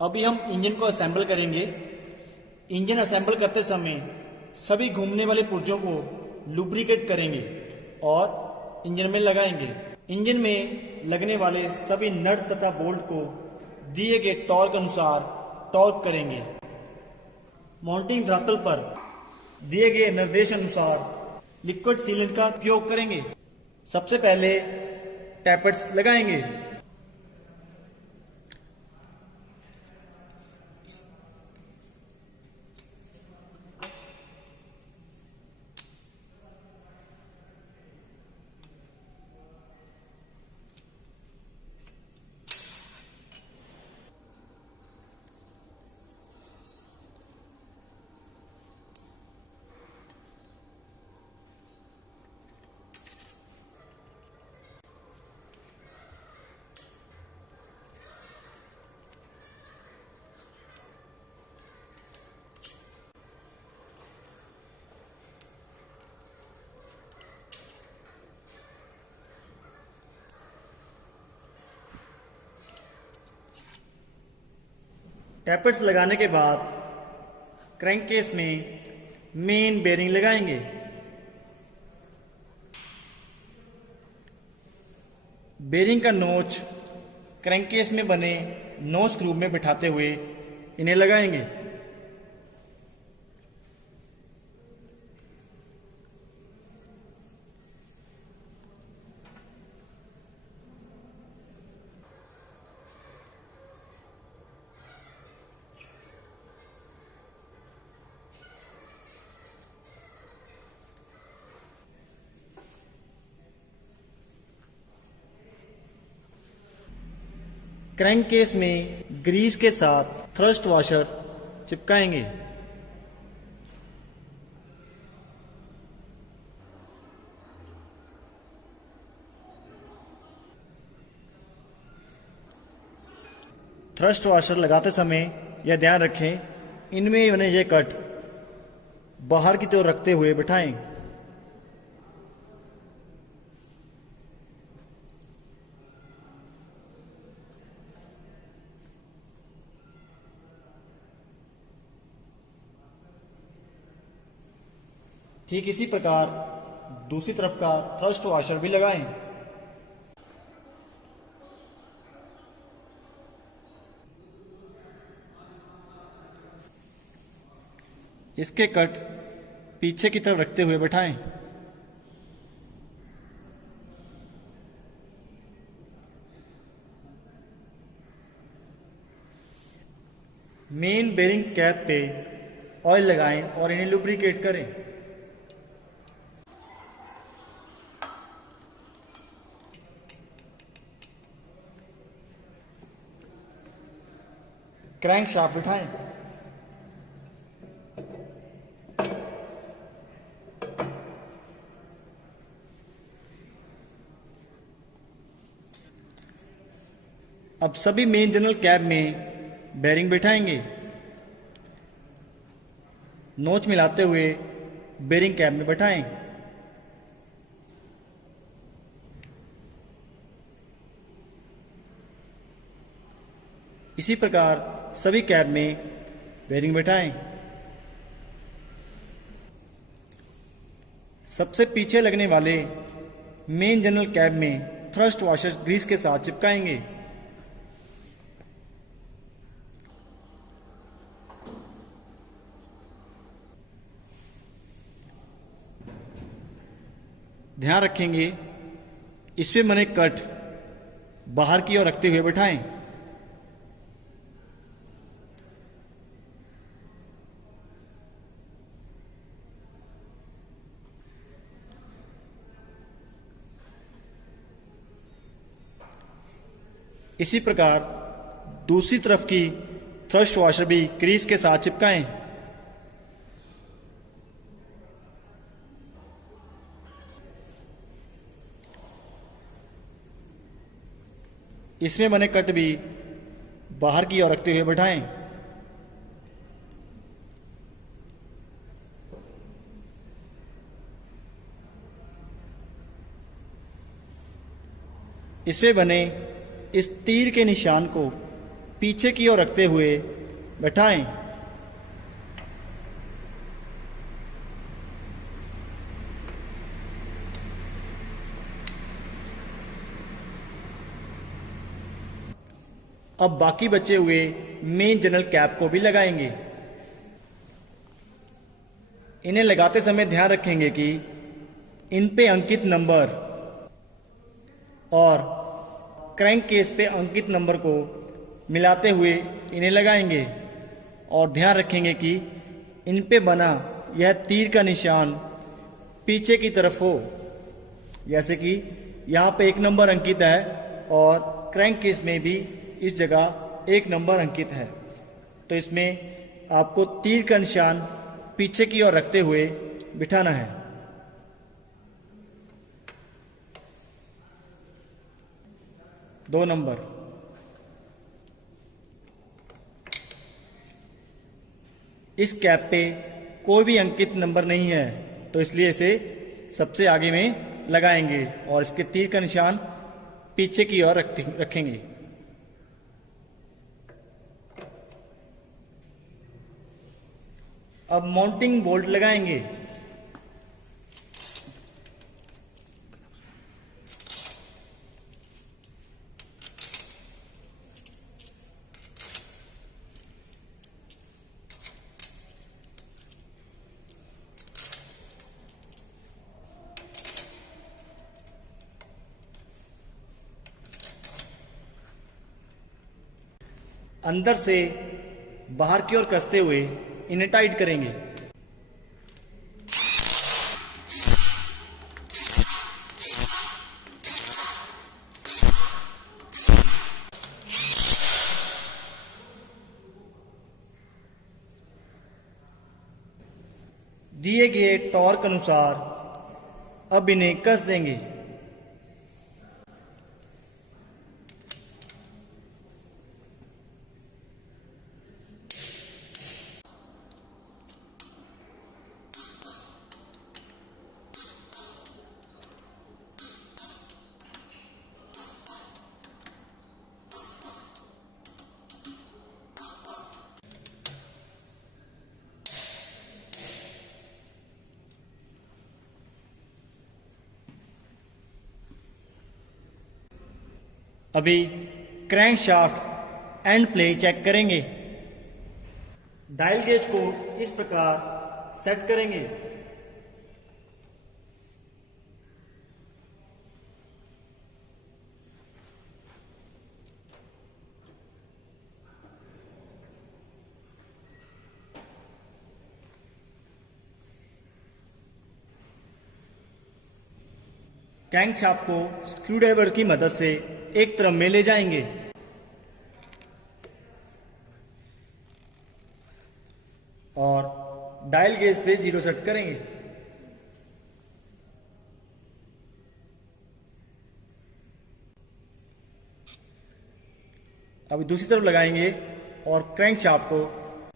अभी हम इंजन को असेंबल करेंगे। इंजन असेंबल करते समय सभी घूमने वाले पुर्जों को लुब्रिकेट करेंगे और इंजन में लगाएंगे। इंजन में लगने वाले सभी नट तथा बोल्ट को दिए गए टॉर्क अनुसार टॉर्क करेंगे। माउंटिंग धरातल पर दिए गए निर्देश अनुसार लिक्विड सीलेंट का उपयोग करेंगे। सबसे पहले टैपेट्स लगाएंगे। टैपेट्स लगाने के बाद क्रैंक केस में मेन बेरिंग लगाएंगे। बेरिंग का नोच क्रैंक केस में बने नोच ग्रूव में बिठाते हुए इन्हें लगाएंगे। क्रैंक केस में ग्रीस के साथ थ्रस्ट वॉशर चिपकाएंगे। थ्रस्ट वॉशर लगाते समय यह ध्यान रखें इनमें बने ये कट बाहर की तरफ रखते हुए बिठाएं। ठीक इसी प्रकार दूसरी तरफ का थ्रस्ट वॉशर भी लगाएं। इसके कट पीछे की तरफ रखते हुए बैठाएं। मेन बेरिंग कैप पे ऑयल लगाएं और इन्हें लुब्रिकेट करें। क्रैंक शाफ्ट उठाएं। अब सभी मेन जनरल कैब में बेरिंग बिठाएंगे। नोच मिलाते हुए बेरिंग कैब में बिठाएं। इसी प्रकार सभी कैब में बेरिंग बिठाएं। सबसे पीछे लगने वाले मेन जनरल कैब में थ्रस्ट वॉशर ग्रीस के साथ चिपकाएंगे। ध्यान रखेंगे इसमें बने कट बाहर की ओर रखते हुए बिठाएं। इसी प्रकार दूसरी तरफ की थ्रस्ट वॉशर भी ग्रीस के साथ चिपकाएं। इसमें बने कट भी बाहर की ओर रखते हुए बैठाएं। इसमें बने इस तीर के निशान को पीछे की ओर रखते हुए बैठाएं। अब बाकी बचे हुए मेन जनरल कैप को भी लगाएंगे। इन्हें लगाते समय ध्यान रखेंगे कि इन पे अंकित नंबर और क्रैंक केस पे अंकित नंबर को मिलाते हुए इन्हें लगाएंगे और ध्यान रखेंगे कि इन पे बना यह तीर का निशान पीछे की तरफ हो। जैसे कि यहाँ पे 1 नंबर अंकित है और क्रैंक केस में भी इस जगह 1 नंबर अंकित है, तो इसमें आपको तीर का निशान पीछे की ओर रखते हुए बिठाना है। दो नंबर। इस कैप पे कोई भी अंकित नंबर नहीं है, तो इसलिए इसे सबसे आगे में लगाएंगे और इसके तीर का निशान पीछे की ओर रखेंगे। अब माउंटिंग बोल्ट लगाएंगे। अंदर से बाहर की ओर कसते हुए इन्हें टाइट करेंगे। दिए गए टॉर्क अनुसार अब इन्हें कस देंगे। अभी crankshaft end play check करेंगे। डायल गेज को इस प्रकार सेट करेंगे। क्रैंक शाफ्ट को स्क्रूड्राइवर की मदद से एक तरफ में ले जाएंगे और डायल गेज पे 0 सेट करेंगे। अभी दूसरी तरफ लगाएंगे और क्रैंक शाफ्ट को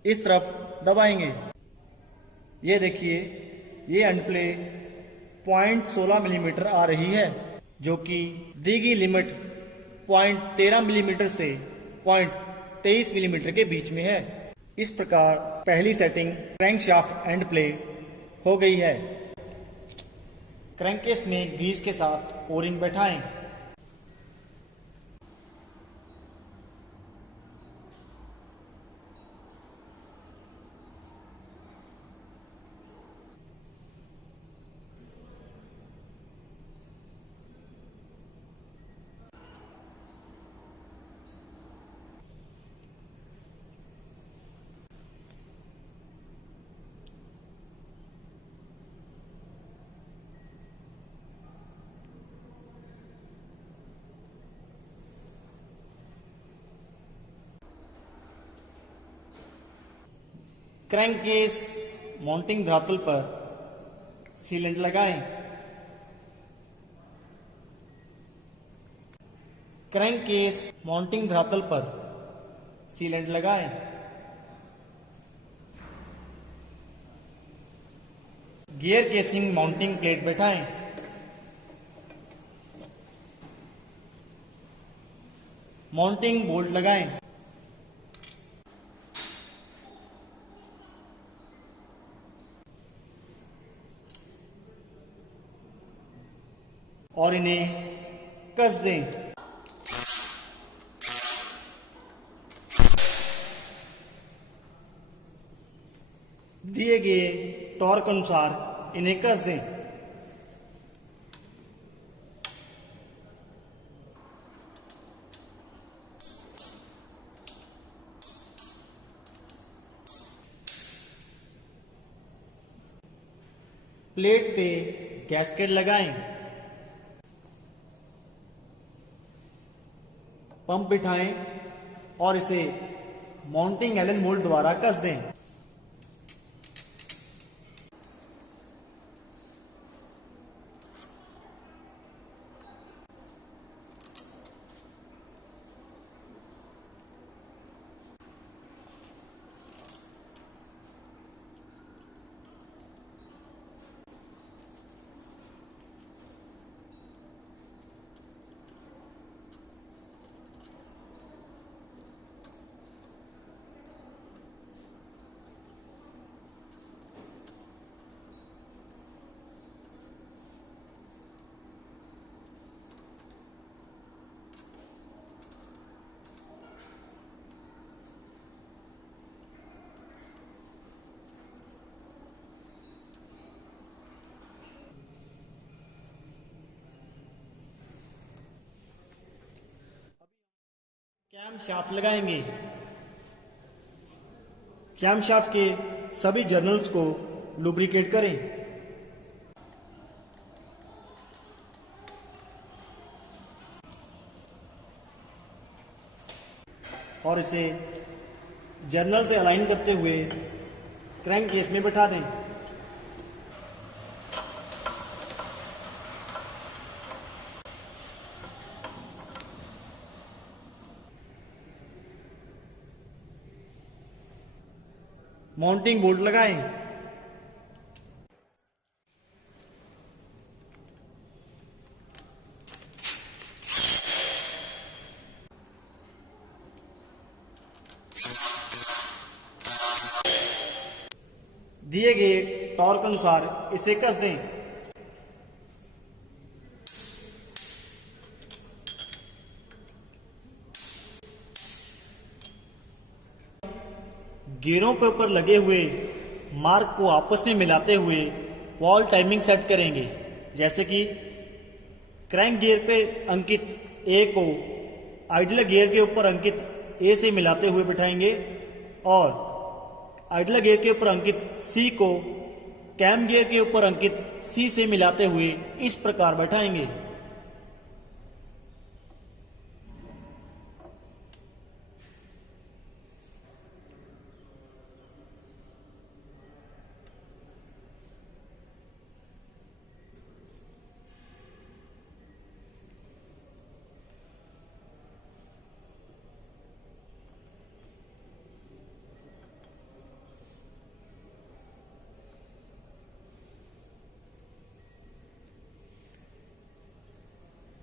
इस तरफ दबाएंगे। ये देखिए, ये अनप्ले 0.16 मिलीमीटर आ रही है, जो कि दी गई लिमिट 0.13 मिलीमीटर से 0.23 मिलीमीटर के बीच में है। इस प्रकार पहली setting crank shaft end play हो गई है। क्रैंक केस में ग्रीस के साथ ओरिंग बैठाएं। क्रैंक केस माउंटिंग धरातल पर सीलेंट लगाएं। क्रैंक केस माउंटिंग धरातल पर सीलेंट लगाएं। गियर केसिंग माउंटिंग प्लेट बैठाएं। माउंटिंग बोल्ट लगाएं। इन्हें कस दें। दिए गए टॉर्क अनुसार इन्हें कस दें। प्लेट पे गैस्केट लगाएं। पंप बिठाएं और इसे माउंटिंग एलन बोल्ट द्वारा कस दें। कैम शाफ्ट लगाएंगे। कैम शाफ्ट के सभी जर्नल्स को लुब्रिकेट करें। और इसे जर्नल से अलाइन करते हुए क्रैंक केस में बैठा दें। माउंटिंग बोल्ट लगाएं। दिए गए टॉर्क अनुसार इसे कस दें। गियरों के ऊपर लगे हुए मार्क को आपस में मिलाते हुए वॉल टाइमिंग सेट करेंगे। जैसे कि क्रैंक गियर पे अंकित ए को आइडल गियर के ऊपर अंकित ए से मिलाते हुए बिठाएंगे और आइडल गियर के ऊपर अंकित सी को कैम गियर के ऊपर अंकित सी से मिलाते हुए इस प्रकार बैठाएंगे।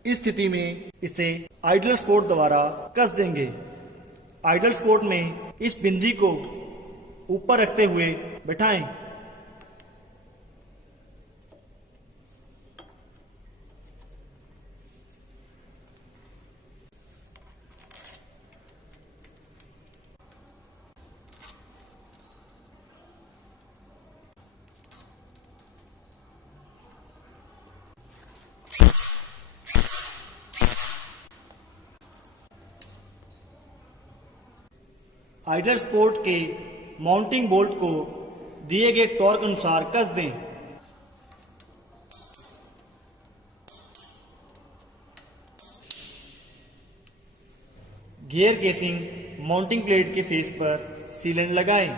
इस स्थिति में इसे आइडल स्पोर्ट द्वारा कस देंगे। आइडल स्पोर्ट में इस बिंदी को ऊपर रखते हुए बैठाएं। आइडल स्पोर्ट के माउंटिंग बोल्ट को दिए गए टॉर्क अनुसार कस दें। गियर केसिंग माउंटिंग प्लेट के फेस पर सीलेंट लगाएं।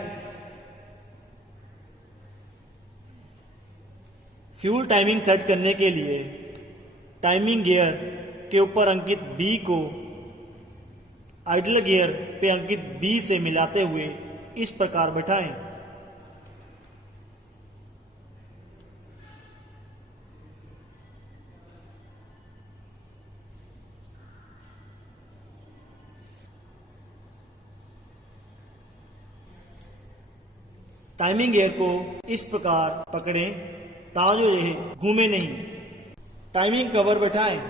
फ्यूल टाइमिंग सेट करने के लिए टाइमिंग गियर के ऊपर अंकित बी को आइडल गियर पे अंकित बी से मिलाते हुए इस प्रकार बैठाएं। टाइमिंग गियर को इस प्रकार पकड़ें ताकि यह घूमे नहीं। टाइमिंग कवर बैठाएं।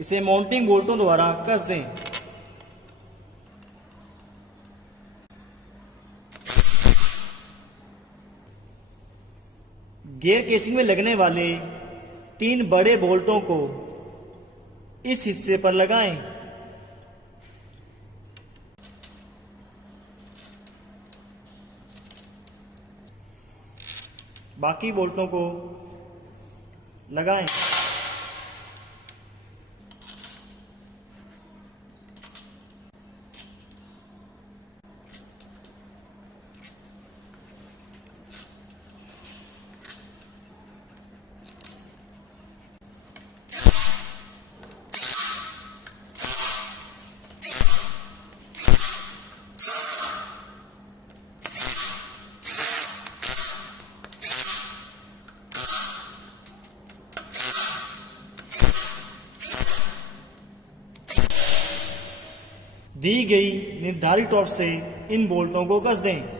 इसे माउंटिंग बोल्टों द्वारा कस दें। गियर केसिंग में लगने वाले 3 बड़े बोल्टों को इस हिस्से पर लगाएं। बाकी बोल्टों को लगाएं। दी गई निर्धारित टॉर्क से इन बोल्टों को कस दें।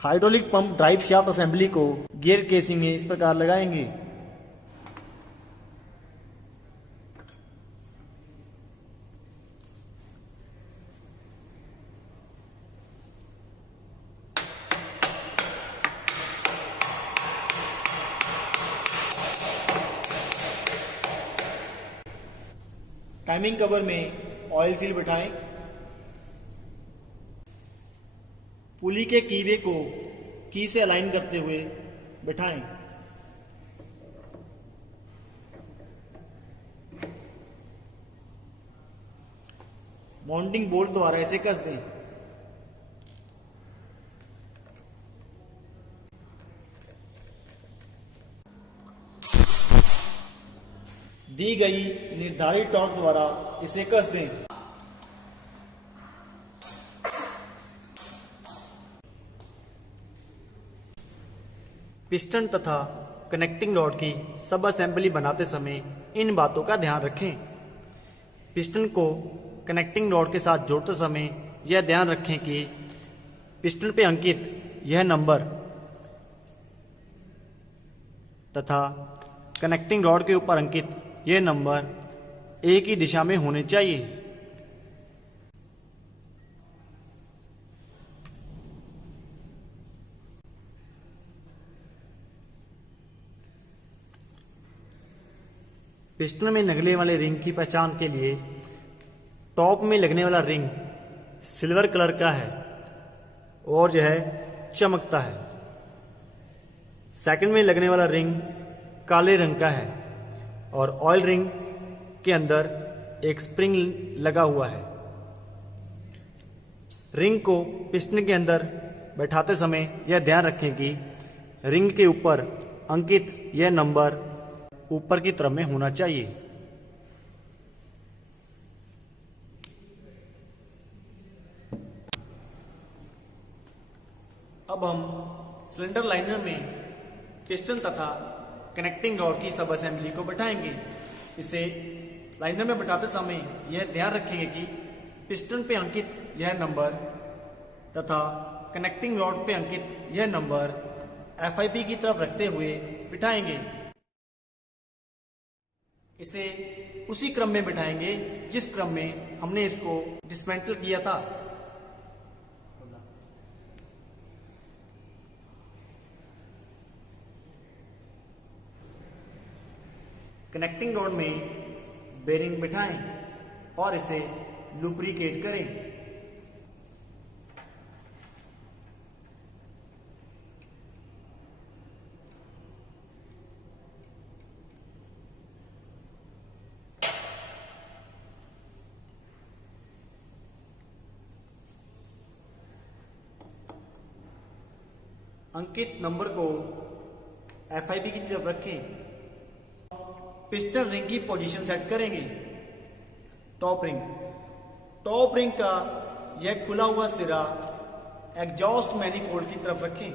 Hydraulic pump drive shaft assembly को गियर केसिंग में इस प्रकार लगाएंगे। टाइमिंग कवर में ऑयल सील बिठाएं। पुली के कीवे को की से अलाइन करते हुए बिठाएं। माउंटिंग बोल्ट द्वारा इसे कस दें। दी गई निर्धारित टॉर्क द्वारा इसे कस दें। पिस्टन तथा कनेक्टिंग रॉड की सब असेंबली बनाते समय इन बातों का ध्यान रखें। पिस्टन को कनेक्टिंग रॉड के साथ जोड़ते समय यह ध्यान रखें कि पिस्टन पे अंकित यह नंबर तथा कनेक्टिंग रॉड के ऊपर अंकित यह नंबर एक ही दिशा में होने चाहिए। पिस्टन में लगने वाले रिंग की पहचान के लिए टॉप में लगने वाला रिंग सिल्वर कलर का है और यह चमकता है। सेकंड में लगने वाला रिंग काले रंग का है और ऑयल रिंग के अंदर एक स्प्रिंग लगा हुआ है। रिंग को पिस्टन के अंदर बैठाते समय यह ध्यान रखें कि रिंग के ऊपर अंकित यह नंबर ऊपर की तरफ में होना चाहिए। अब हम सिलेंडर लाइनर में पिस्टन तथा कनेक्टिंग रॉड की सब असेंबली को बैठाएंगे। इसे लाइनर में बैठाते समय यह ध्यान रखेंगे कि पिस्टन पे अंकित यह नंबर तथा कनेक्टिंग रॉड पे अंकित यह नंबर FIP की तरफ रखते हुए बिठाएंगे। इसे उसी क्रम में बिठाएंगे जिस क्रम में हमने इसको डिसमेंटल किया था। कनेक्टिंग रॉड में बेरिंग बिठाएं और इसे लुब्रिकेट करें। अंकित नंबर को FIB की तरफ रखें। पिस्टन रिंग की पोजीशन सेट करेंगे। टॉप रिंग का यह खुला हुआ सिरा एग्जॉस्ट मैनिफोल्ड की तरफ रखें।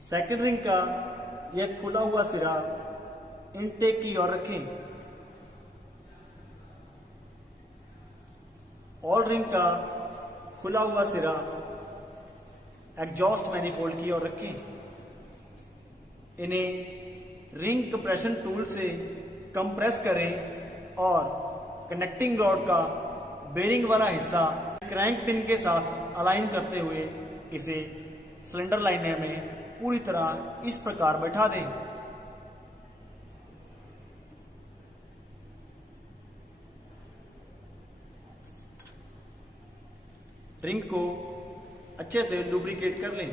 सेकंड रिंग का यह खुला हुआ सिरा इनटेक की ओर रखें। ऑल रिंग का खुला हुआ सिरा एग्जॉस्ट मैनिफोल्ड की ओर रखें। इन्हें रिंग कंप्रेशन टूल से कंप्रेस करें और कनेक्टिंग रॉड का बेरिंग वाला हिस्सा क्रैंक पिन के साथ अलाइन करते हुए इसे सिलेंडर लाइनर में पूरी तरह इस प्रकार बैठा दें। रिंग को अच्छे से लुब्रिकेट कर लें।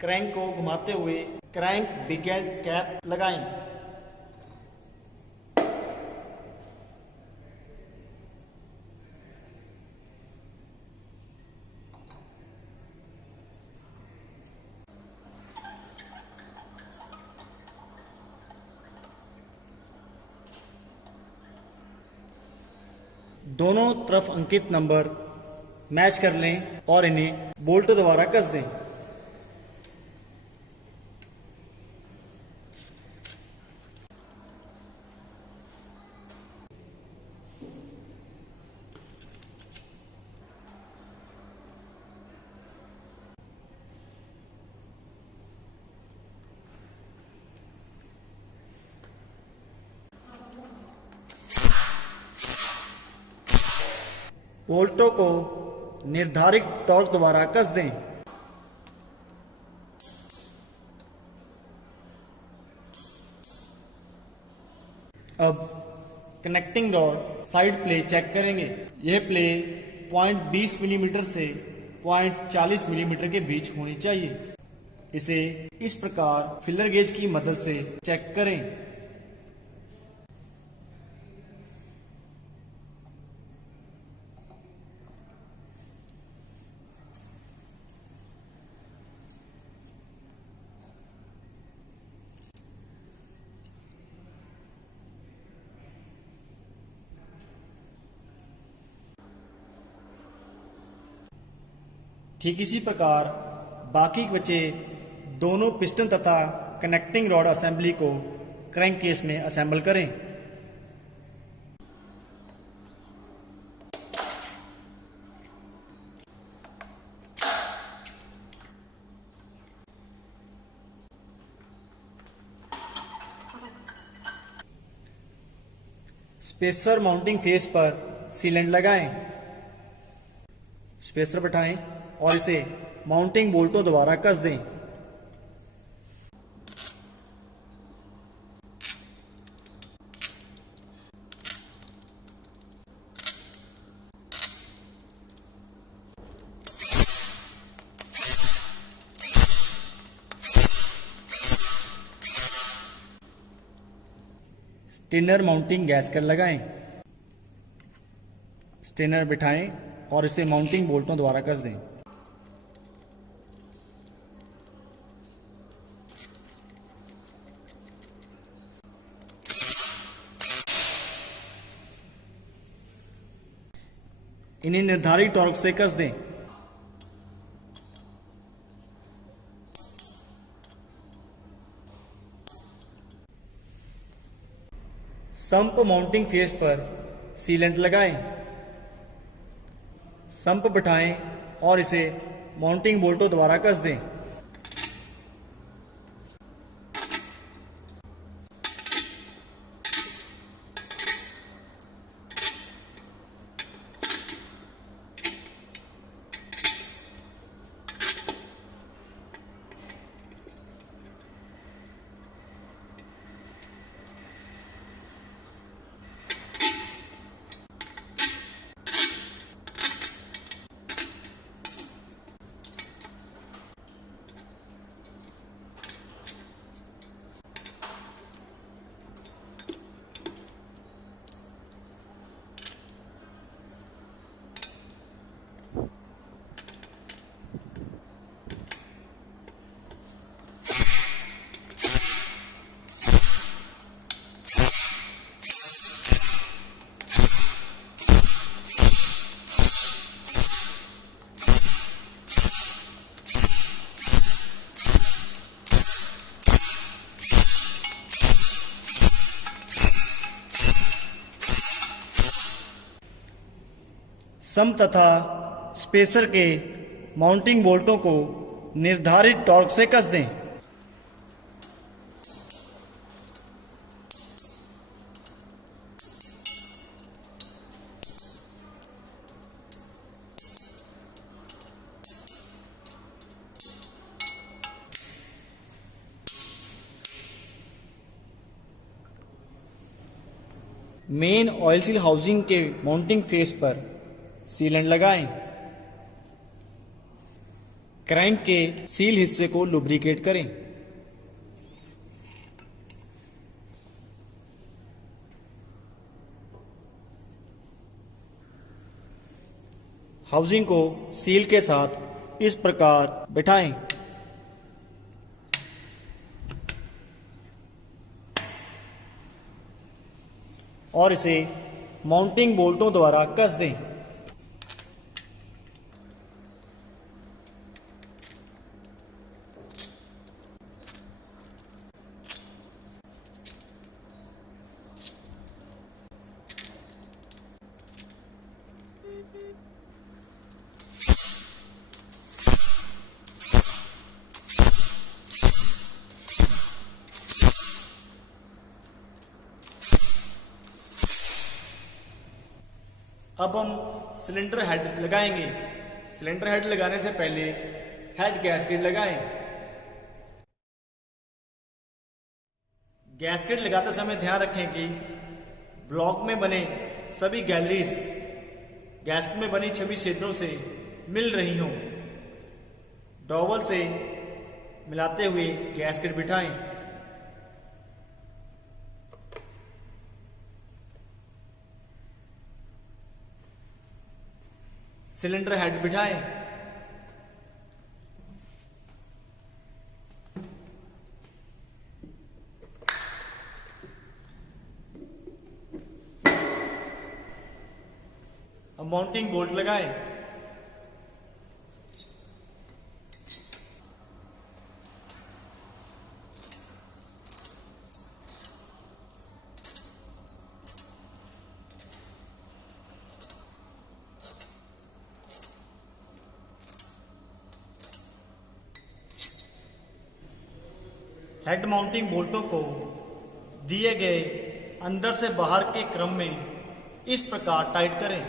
क्रैंक को घुमाते हुए क्रैंक बिग एंड कैप लगाएं। दोनों तरफ अंकित नंबर मैच कर लें और इन्हें बोल्ट द्वारा कस दें। बोल्टों को निर्धारित टॉर्क द्वारा कस दें। अब connecting rod side play check करेंगे। यह प्ले 0.20 मिलीमीटर से 0.40 मिलीमीटर के बीच होनी चाहिए। इसे इस प्रकार फिलर गेज की मदद से चेक करें। ठीक इसी प्रकार बाकी बचे दोनों पिस्टन तथा कनेक्टिंग रॉड असेंबली को क्रैंक केस में असेंबल करें। स्पेसर माउंटिंग फेस पर सीलेंट लगाएं। स्पेसर बैठाएं और इसे माउंटिंग बोल्टों द्वारा कस दें। स्टेनर माउंटिंग गैस्केट लगाएं। स्टेनर बिठाएं और इसे माउंटिंग बोल्टों द्वारा कस दें। इन्हें निर्धारित टॉर्क से कस दें। संप माउंटिंग फेस पर सीलेंट लगाएं, संप बिठाएं और इसे माउंटिंग बोल्टों द्वारा कस दें। सम तथा स्पेसर के माउंटिंग बोल्टों को निर्धारित टॉर्क से कस दें। मेन ऑयल सील हाउसिंग के माउंटिंग फेस पर सीलेंट लगाएं। क्रैंक के सील हिस्से को लुब्रिकेट करें। हाउसिंग को सील के साथ इस प्रकार बिठाएं और इसे माउंटिंग बोल्टों द्वारा कस दें। अब हम सिलेंडर हेड लगाएंगे। सिलेंडर हेड लगाने से पहले हेड गैस्केट लगाएं। गैस्केट लगाते समय ध्यान रखें कि ब्लॉक में बने सभी गैलरीज गैस्केट में बनी छवि छिद्रों से मिल रही हों। डॉवल से मिलाते हुए गैस्केट बिठाएं। सिलेंडर हेड बिठाएं। अब माउंटिंग बोल्ट लगाएं। हेड माउंटिंग बोल्टों को दिए गए अंदर से बाहर के क्रम में इस प्रकार टाइट करें।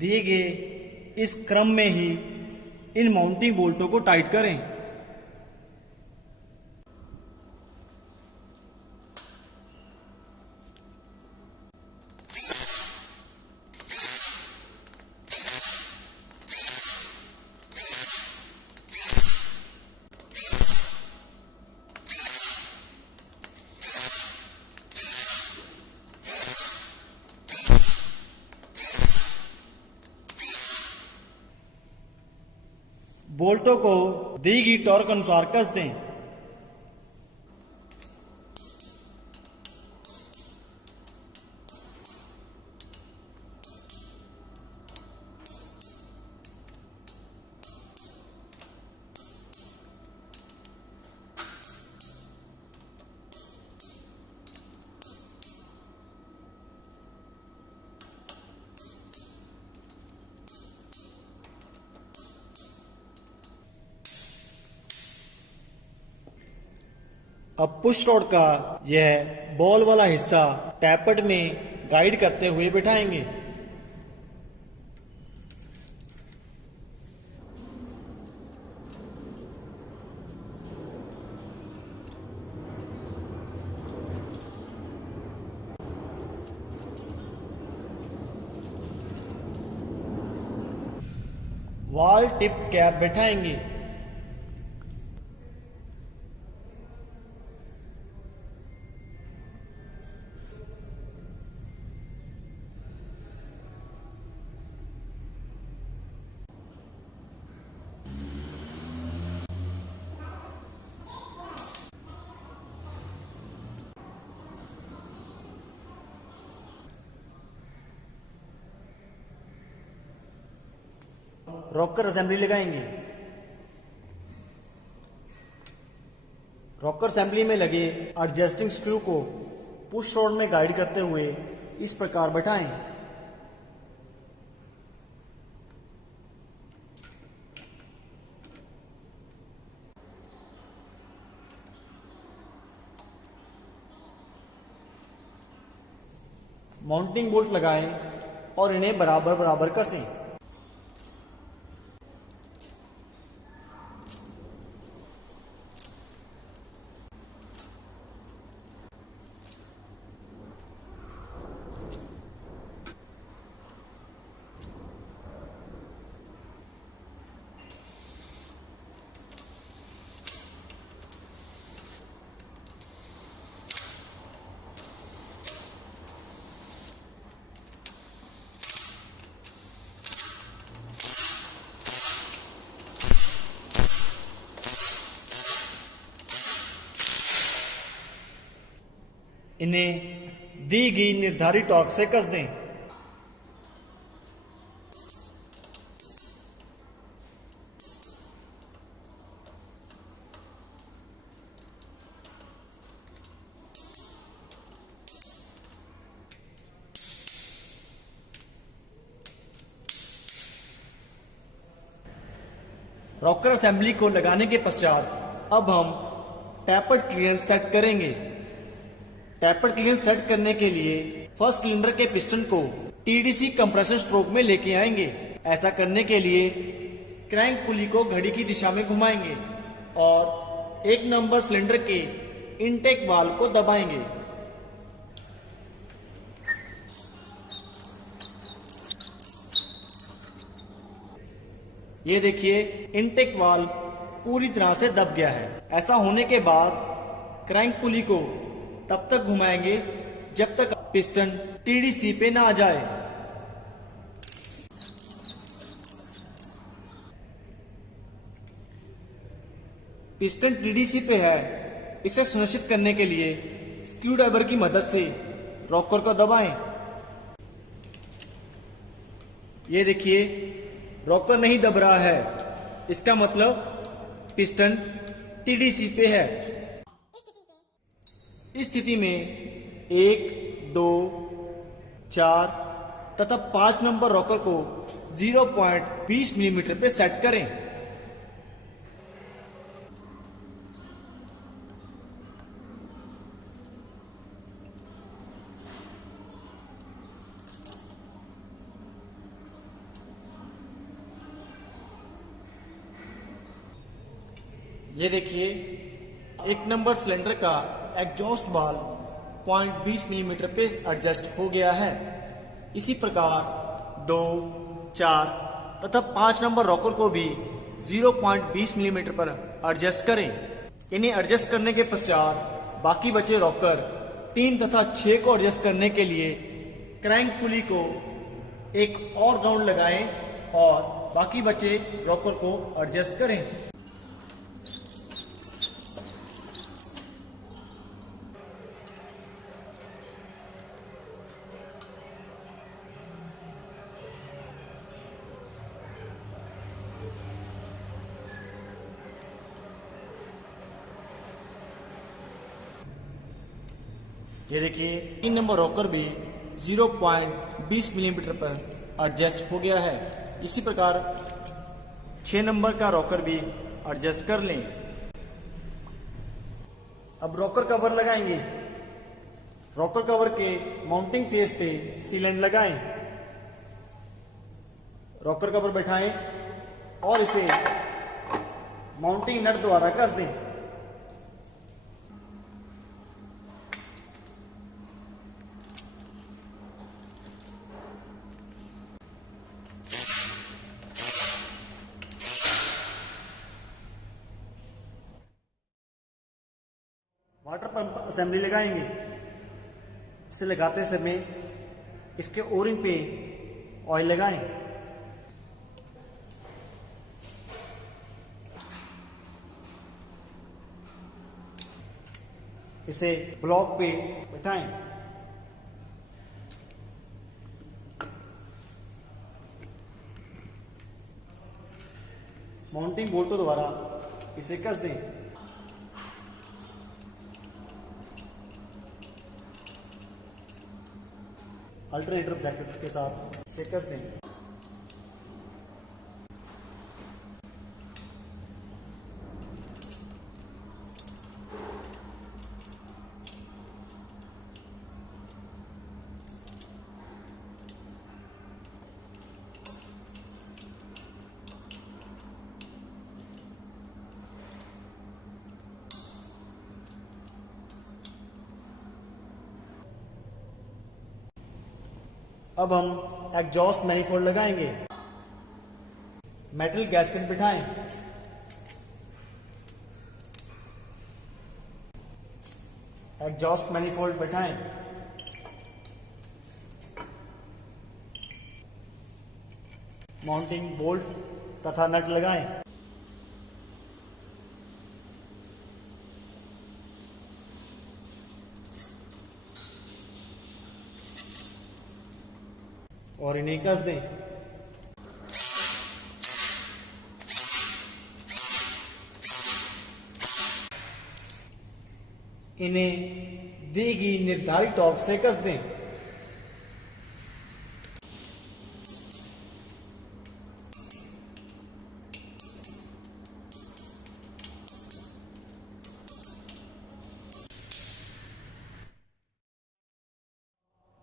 दिए गए इस क्रम में ही इन माउंटिंग बोल्टों को टाइट करें। बोल्टों को दी गई टॉर्क अनुसार कस दें। अब पुश रॉड का यह बॉल वाला हिस्सा टैपट में गाइड करते हुए बिठाएंगे। वॉल टिप कैप बिठाएंगे। रॉकर असेंबली लगाएंगे। रॉकर असेंबली में लगे एडजस्टिंग स्क्रू को पुश रॉड में गाइड करते हुए इस प्रकार बैठाएं। माउंटिंग बोल्ट लगाएं और इन्हें बराबर बराबर कसें। इन्हें दी गई निर्धारित टॉर्क से कस दें। रॉकर असेंबली को लगाने के पश्चात अब हम टैपर्ड क्लियरेंस सेट करेंगे। टैपर्ड क्लियरेंस सेट करने के लिए फर्स्ट सिलेंडर के पिस्टन को टीडीसी कंप्रेसर स्ट्रोक में लेके आएंगे। ऐसा करने के लिए क्रैंक पुली को घड़ी की दिशा में घुमाएंगे और 1 नंबर सिलेंडर के इनटेक वाल्व को दबाएंगे। ये देखिए इनटेक वाल्व पूरी तरह से दब गया है। ऐसा होने के बाद क्रैंक पुली को तब तक घुमाएंगे जब तक पिस्टन टीडीसी पे ना आ जाए। पिस्टन टीडीसी पे है, इसे सुनिश्चित करने के लिए स्क्रू ड्राइवर की मदद से रॉकर को दबाएं। ये देखिए रॉकर नहीं दब रहा है, इसका मतलब पिस्टन टीडीसी पे है। इस स्थिति में 1, 2, 4 तथा 5 नंबर रॉकर को 0.20 मिलीमीटर पे सेट करें। ये देखिए, 1 नंबर सिलेंडर का एग्जॉस्ट वाल्व 0.20 मिलीमीटर पे एडजस्ट हो गया है। इसी प्रकार 2, 4 तथा 5 नंबर रॉकर को भी 0.20 मिलीमीटर पर एडजस्ट करें। इन्हें एडजस्ट करने के पश्चात बाकी बचे रॉकर 3 तथा 6 को एडजस्ट करने के लिए क्रैंक पुली को एक और राउंड लगाएं और बाकी बचे रॉकर को एडजस्ट करें। ये देखिए, 3 नंबर रॉकर भी 0.20 मिलीमीटर पर एडजस्ट हो गया है। इसी प्रकार 6 नंबर का रॉकर भी एडजस्ट कर लें। अब रॉकर कवर लगाएंगे। रॉकर कवर के माउंटिंग फेस पे सीलेंट लगाएं। रॉकर कवर बैठाएं और इसे माउंटिंग नट द्वारा कस दें। वाटर पंप असेंबली लगाएंगे। इसे लगाते समय इसके ओरिंग पे ऑयल लगाएं। इसे ब्लॉक पे बैठाएं। माउंटिंग बोल्टों द्वारा इसे कस दें। अल्टरनेटर ब्रैकेट के साथ इसे कस दें। अब हम एग्जॉस्ट मैनिफोल्ड लगाएंगे। मेटल गैस्केट बिठाएं। एग्जॉस्ट मैनिफोल्ड बिठाएं। माउंटिंग बोल्ट तथा नट लगाएं। और इन्हें कस दें। इन्हें दी गई निर्धारित टॉर्क से कस दें।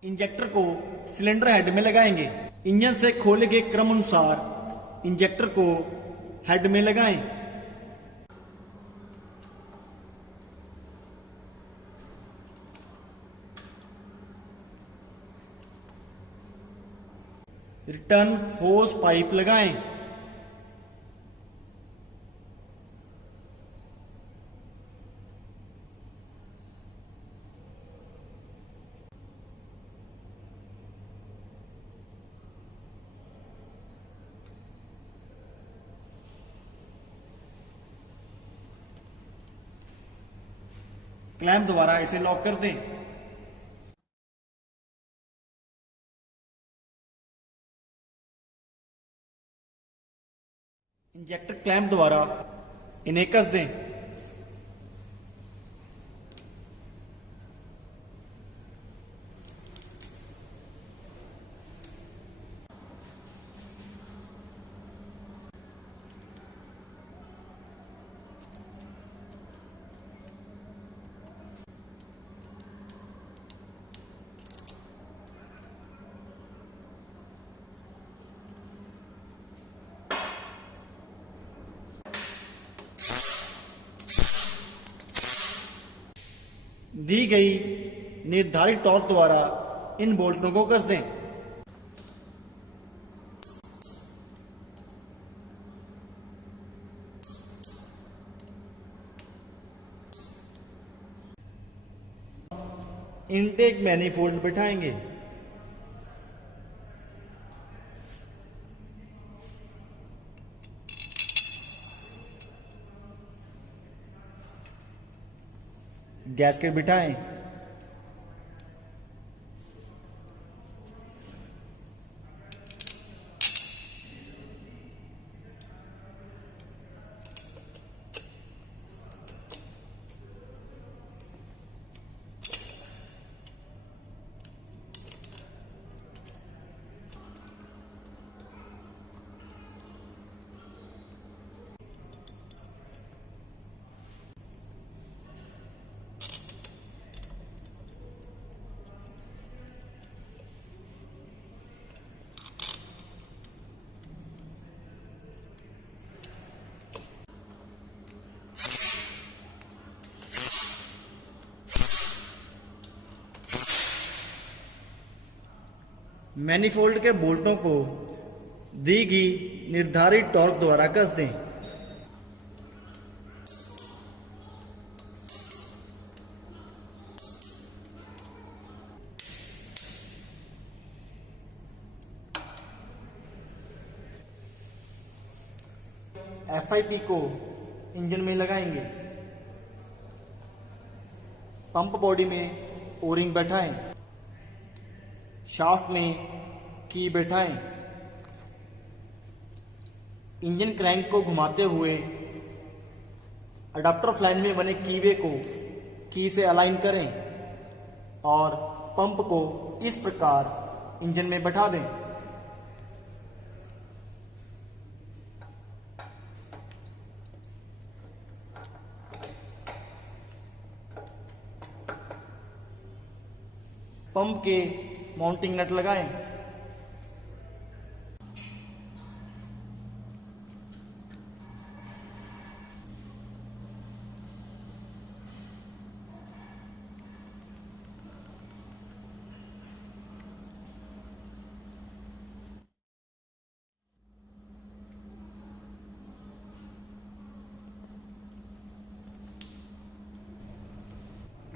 इंजेक्टर को सिलेंडर हेड में लगाएंगे। इंजन से खोले गए क्रम अनुसार इंजेक्टर को हेड में लगाएं। रिटर्न होस पाइप लगाएं। क्लैंप द्वारा इसे लॉक कर दें। इंजेक्टर क्लैंप द्वारा इन्हें कस दें। दी गई निर्धारित टॉर्क द्वारा इन बोल्टों को कस दें। इनटेक मैनिफोल्ड बिठाएंगे। गैस्केट बिठाएं। मैनिफोल्ड के बोल्टों को दी गई निर्धारित टॉर्क द्वारा कस दें। FIP को इंजन में लगाएंगे। पंप बॉडी में ओरिंग बैठाएं। शाफ्ट में की बैठाएं। इंजन क्रैंक को घुमाते हुए अडाप्टर फ्लैंज में बने कीवे को की से अलाइन करें और पंप को इस प्रकार इंजन में बैठा दें। पंप के माउंटिंग नट लगाएं।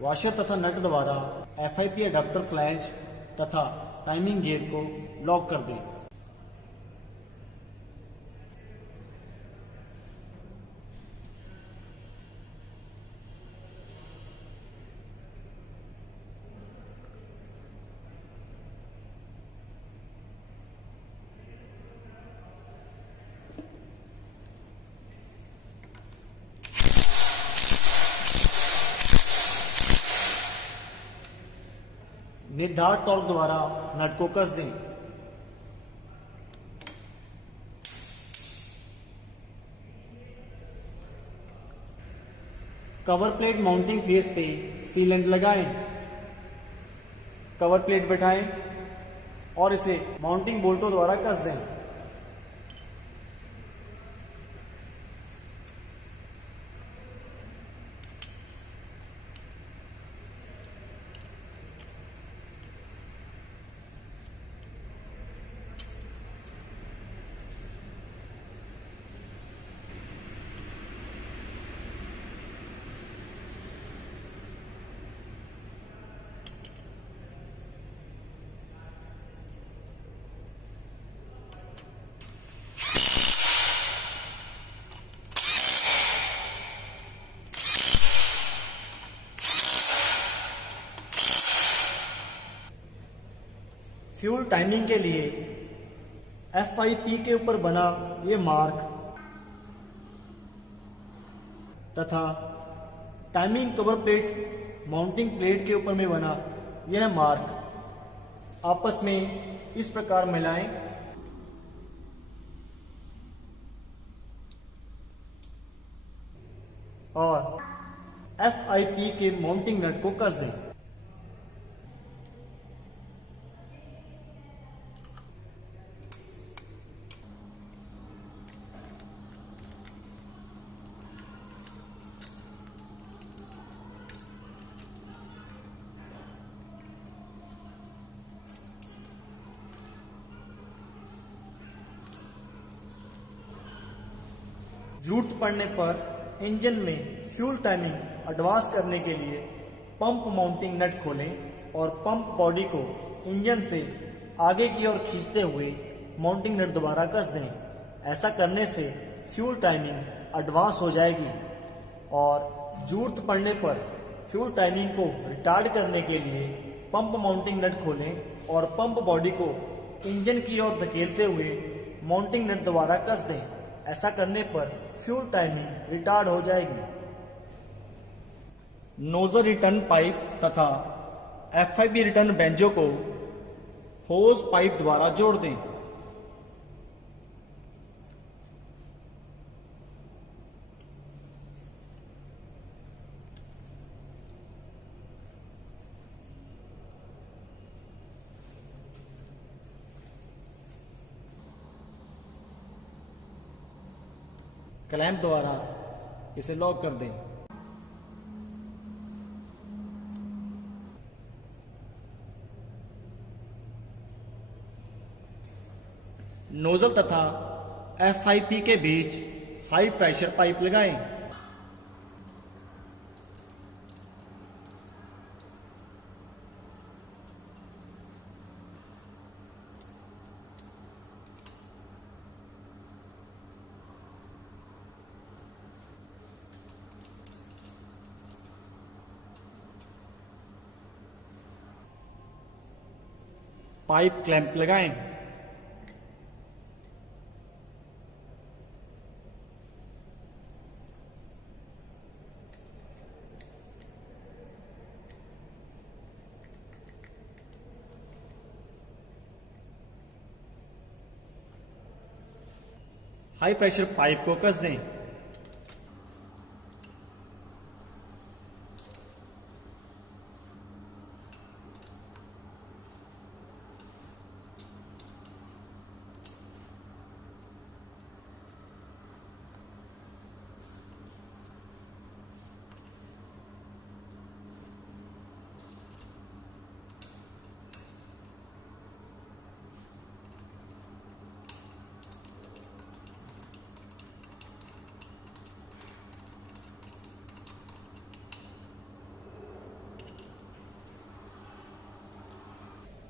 वॉशर तथा नट द्वारा FIP अडाप्टर फ्लैंज तथा टाइमिंग गियर को लॉक कर दें। निर्धारित टॉर्क द्वारा नट को कस दें। कवर प्लेट माउंटिंग फेस पे सीलेंट लगाएं। कवर प्लेट बैठाएं और इसे माउंटिंग बोल्टों द्वारा कस दें। फ्यूल टाइमिंग के लिए FIP के ऊपर बना ये मार्क तथा timing cover plate mounting plate के ऊपर में बना यह मार्क आपस में इस प्रकार मिलाएं और FIP के माउंटिंग नट को कस दें। जरूरत पड़ने पर इंजन में फ्यूल टाइमिंग एडवांस करने के लिए पंप माउंटिंग नट खोलें और पंप बॉडी को इंजन से आगे की ओर खींचते हुए माउंटिंग नट दोबारा कस दें। ऐसा करने से फ्यूल टाइमिंग एडवांस हो जाएगी और जरूरत पड़ने पर फ्यूल टाइमिंग को रिटार्ड करने के लिए पंप माउंटिंग नट खोलें और पंप बॉडी को इंजन की ओर धकेलते हुए माउंटिंग नट दोबारा कस दें। ऐसा करने पर फ्यूल टाइमिंग रिटार्ड हो जाएगी। नोजल रिटर्न पाइप तथा FIP रिटर्न बेंजो को होज पाइप द्वारा जोड़ दें। क्लैंप द्वारा इसे लॉक कर दें। नोजल तथा FIP के बीच हाई प्रेशर पाइप लगाएं। पाइप क्लैंप लगाएं। हाई प्रेशर पाइप को कस दें।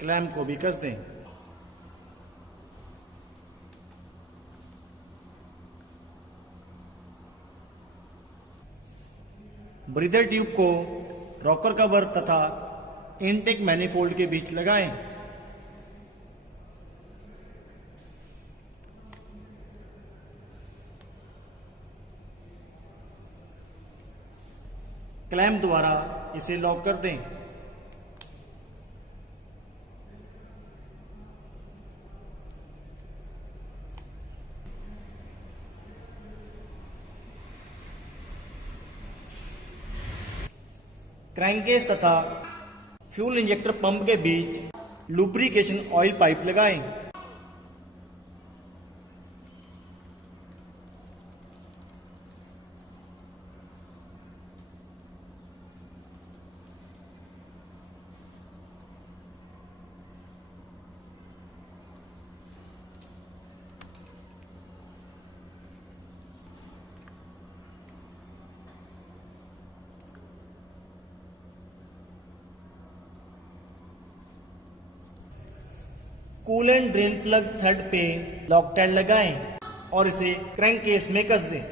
क्लैंप को भी कस दें। ब्रीदर ट्यूब को रॉकर कवर तथा इनटेक मैनिफोल्ड के बीच लगाएं। क्लैंप द्वारा इसे लॉक कर दें। क्रैंकेस तथा फ्यूल इंजेक्टर पंप के बीच लुब्रिकेशन ऑयल पाइप लगाएं। कूलेंट ड्रेन प्लग थ्रेड पे लॉकटाइल लगाएं और इसे क्रैंक केस में कस दें।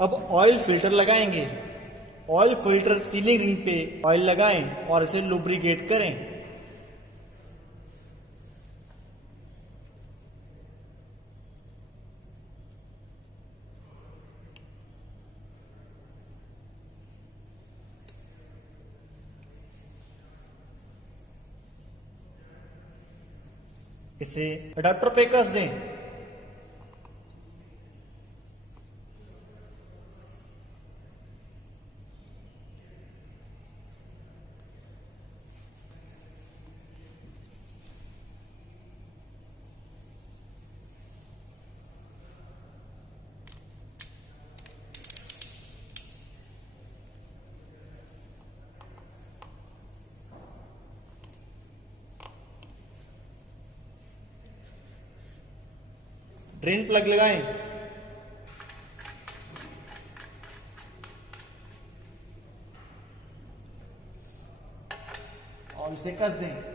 अब ऑयल फिल्टर लगाएंगे। ऑयल फिल्टर सीलिंग रिंग पे ऑयल लगाएं और इसे लुब्रिकेट करें। इसे अडाप्टर पे कस दें। ड्रेन प्लग लगाएं और इसे कस दें।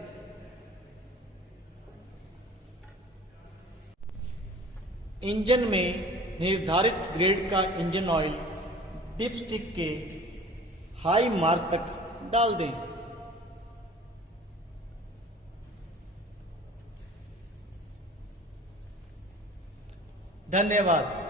इंजन में निर्धारित ग्रेड का इंजन ऑयल डिपस्टिक के हाई मार्क तक डाल दें। धन्यवाद।